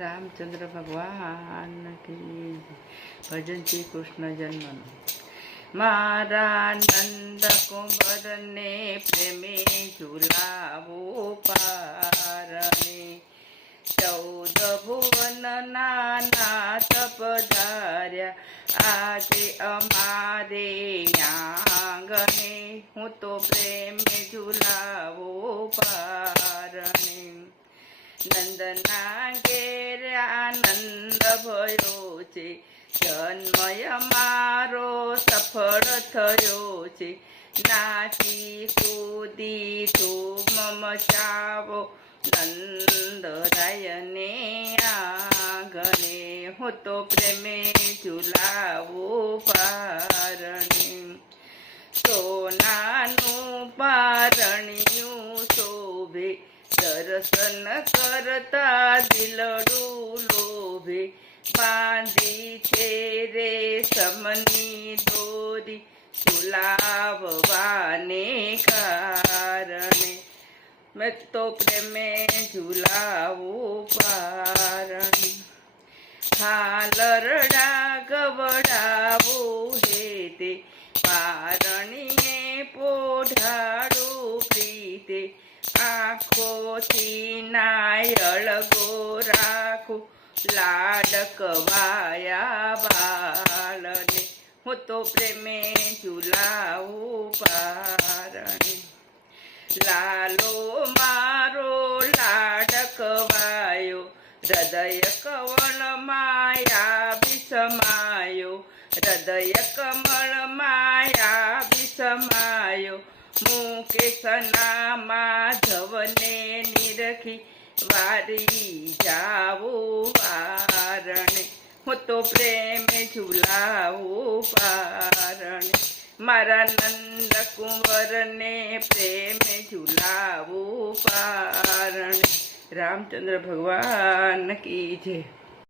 रामचंद्र भगवान की भजन श्री कृष्ण जन्म मारा नंद कुंवर ने प्रेमे झूलावो पारणे 14 भुवन नाथ पधार्या આજે અમારે આંગણે હું તો પ્રેમે ઝુલાવો પારણે નંદના ઘેરે આનંદ ભયો છે જન્મય મારો સફળ થયો છે નાચી કૂદી ધૂમ મચાવો નંદરાયને આંગણે હું તો પ્રેમે ઝુલાવો પારણે સોનાનું પારણિયું શોભે દર્શન કરતા દિલડું લોભે બાંધી છે રે સમની દોરી ઝુલાવવાને કારણે મેં તો પ્રેમે ઝુલાવું પારણે હાલરડા ગવડાવું હે તે પારણીએ પોઢાડું પ્રીતે આંખોથી નાયળ રાખું લાડકવાયા બાળને હું તો પ્રેમે ઝુલાવું પારણે લાલો મારો લાડકવાયો હૃદય કવળ માયા વિસમાયો હૃદય કમળ માયા વિસમાયો મુકેશના માધવને નિરખી વારી જાવું પારણે હું તો પ્રેમે ઝુલાવું પારણે મારા નંદ કુંવરને પ્રેમે ઝુલાવું પારણે રામચંદ્ર ભગવાન કી જય।